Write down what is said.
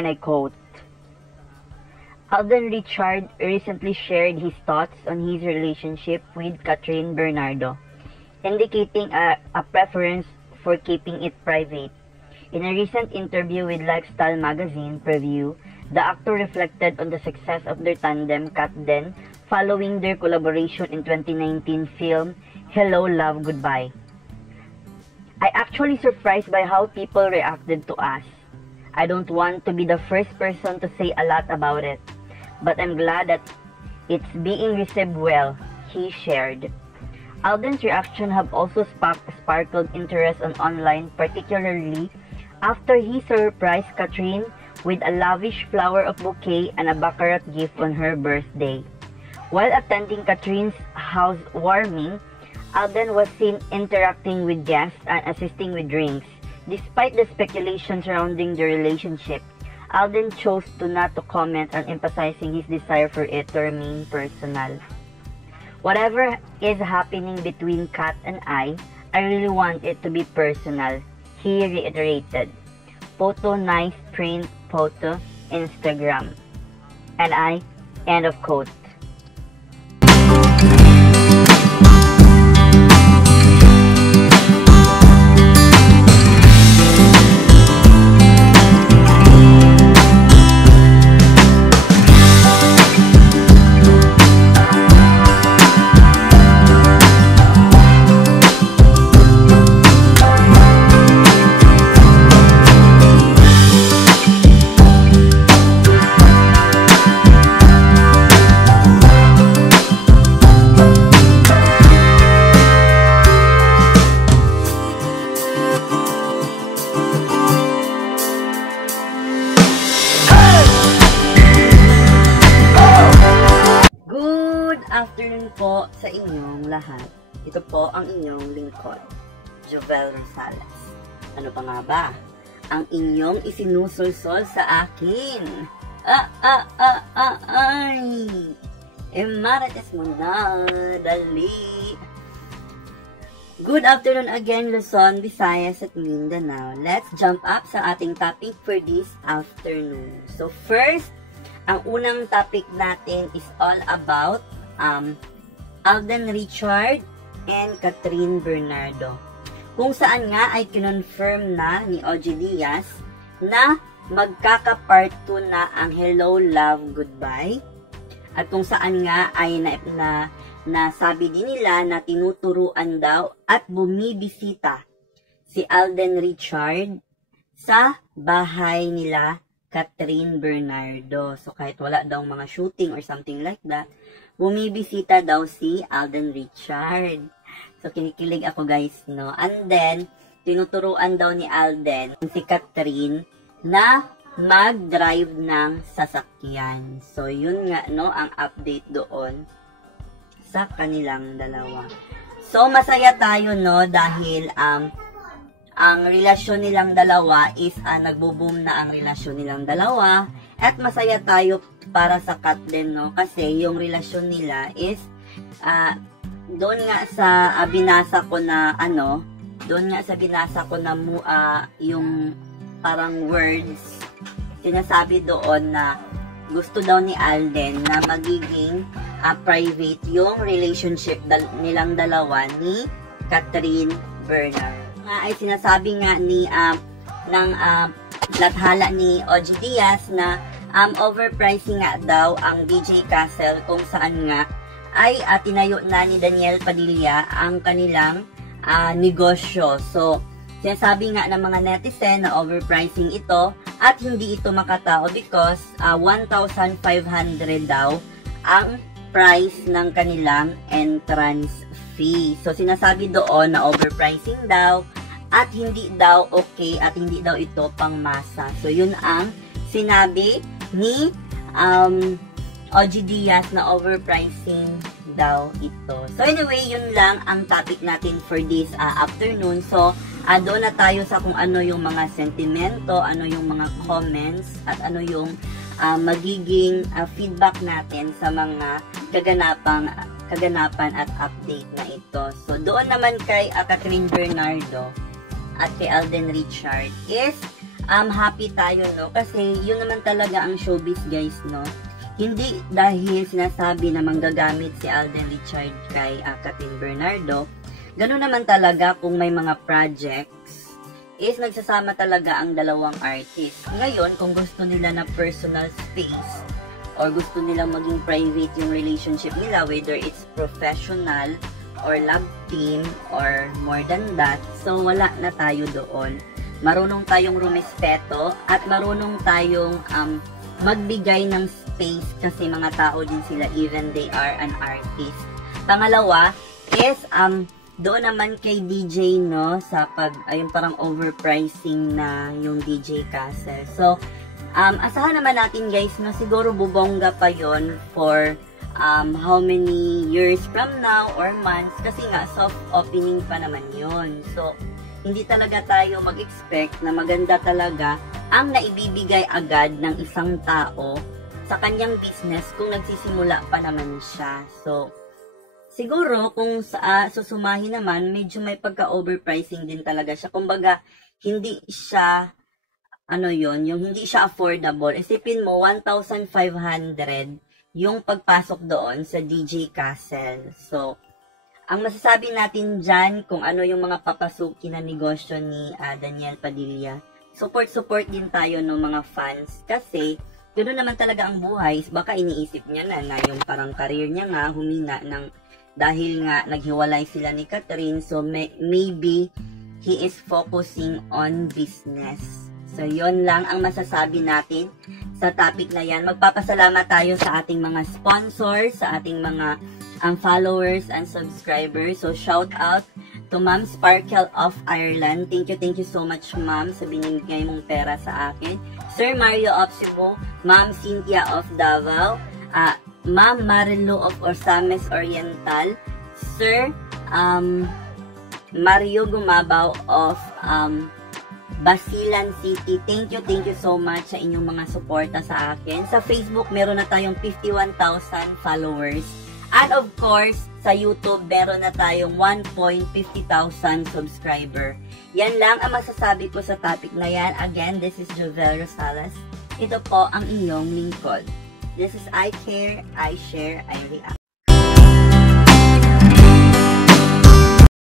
and I quote, Alden Richard recently shared his thoughts on his relationship with Catherine Bernardo, indicating a preference for keeping it private. In a recent interview with Lifestyle Magazine Preview, the actor reflected on the success of their tandem, Kat Den, following their collaboration in 2019 film Hello, Love, Goodbye. I actually surprised by how people reacted to us. I don't want to be the first person to say a lot about it, but I'm glad that it's being received well, he shared. Alden's reaction have also sparkled interest on online, particularly after he surprised Catherine with a lavish flower of bouquet and a baccarat gift on her birthday. While attending Catherine's housewarming, Alden was seen interacting with guests and assisting with drinks. Despite the speculation surrounding the relationship, Alden chose not to comment on emphasizing his desire for it to remain personal. Whatever is happening between Kat and I really want it to be personal, he reiterated. Photo nice print photo, Instagram. And I, end of quote. Afternoon po sa inyong lahat. Ito po ang inyong lingkod, Jovel Rosales. Ano pa nga ba? Ang inyong isinusulsol sa akin. Emarates mo na, dali. Good afternoon again, Luzon, Visayas at Mindanao. Let's jump up sa ating topic for this afternoon. So first, ang unang topic natin is all about Alden Richard and Catherine Bernardo, kung saan nga ay kinonfirm na ni OG Diaz na magkaka-part 2 na ang Hello, Love, Goodbye, at kung saan nga ay nasabi din nila na tinuturuan daw at bumibisita si Alden Richard sa bahay nila Catherine Bernardo. So kahit wala daw mga shooting or something like that, bumibisita daw si Alden Richard. So, kinikilig ako guys, no? And then, tinuturuan daw ni Alden si Catherine na mag-drive ng sasakyan. So, yun nga, no? Ang update doon sa kanilang dalawa. So, masaya tayo, no? Dahil, ang relasyon nilang dalawa is nagbo-boom na ang relasyon nilang dalawa. At masaya tayo para sa Kat din, no? Kasi yung relasyon nila is doon nga sa binasa ko na yung parang words, sinasabi doon na gusto daw ni Alden na magiging private yung relationship nilang dalawa ni Catherine Bernardo. Ay sinasabi nga ni ng lathala ni OG Diaz na overpricing nga daw ang DJ Castle, kung saan nga ay tinayo na ni Daniel Padilla ang kanilang negosyo. So, sinasabi nga ng mga netizen na overpricing ito at hindi ito makatao because 1,500 daw ang price ng kanilang entrance fee. So, sinasabi doon na overpricing daw at hindi daw okay at hindi daw ito pang masa. So, yun ang sinabi ni OG Diaz na overpricing daw ito. So, anyway, yun lang ang topic natin for this afternoon. So, doon na tayo sa kung ano yung mga sentimento, ano yung mga comments, at ano yung magiging feedback natin sa mga kaganapan at update na ito. So, doon naman kay Catherine Bernardo at kay Alden Richard is happy tayo, no? Kasi yun naman talaga ang showbiz, guys, no? Hindi dahil sinasabi na manggagamit si Alden Richard kay Kathryn Bernardo, ganun naman talaga kung may mga projects, is nagsasama talaga ang dalawang artist. Ngayon, kung gusto nila na personal space, or gusto nilang maging private yung relationship nila, whether it's professional, or love team, or more than that, so wala na tayo doon. Marunong tayong rumispeto, at marunong tayong magbigay ng space, kasi mga tao din sila, even they are an artist. Pangalawa is, doon naman kay DJ, no, sa ayun parang overpricing na yung DJ Castle. So, asahan naman natin, guys, no, siguro bubongga pa yon for how many years from now or months, kasi nga soft opening pa naman yon. So, hindi talaga tayo mag-expect na maganda talaga ang naibibigay agad ng isang tao sa kanyang business kung nagsisimula pa naman siya. So, siguro, kung susumahin naman, medyo may pagka-overpricing din talaga siya. Kumbaga, hindi siya, yung hindi siya affordable. Isipin mo, 1,500 yung pagpasok doon sa DJ Castle. So, ang masasabi natin dyan, kung ano yung mga papasukin na negosyo ni Daniel Padilla, support din tayo ng mga fans. Kasi, ganoon naman talaga ang buhay. Baka iniisip niya na yung parang career niya nga, humina dahil nga naghiwalay sila ni Kathryn, so maybe he is focusing on business. So yon lang ang masasabi natin sa topic na yan. Magpapasalamat tayo sa ating mga sponsors, sa ating mga followers and subscribers. So shout out to Ma'am Sparkle of Ireland. Thank you so much, Ma'am, sa binigay mong pera sa akin. Sir Mario of Cebu, Ma'am Cynthia of Davao, Ma'am Marilu of Orsames Oriental, Sir Mario Gumabaw of Basilan City. Thank you so much sa inyong mga suporta sa akin. Sa Facebook, meron na tayong 51,000 followers. And of course, sa YouTube, meron na tayong 1.50,000 subscriber. Yan lang ang masasabi ko sa topic na yan. Again, this is Jovel Rosales. Ito po ang inyong lingkod. This is I Care, I Share, I React.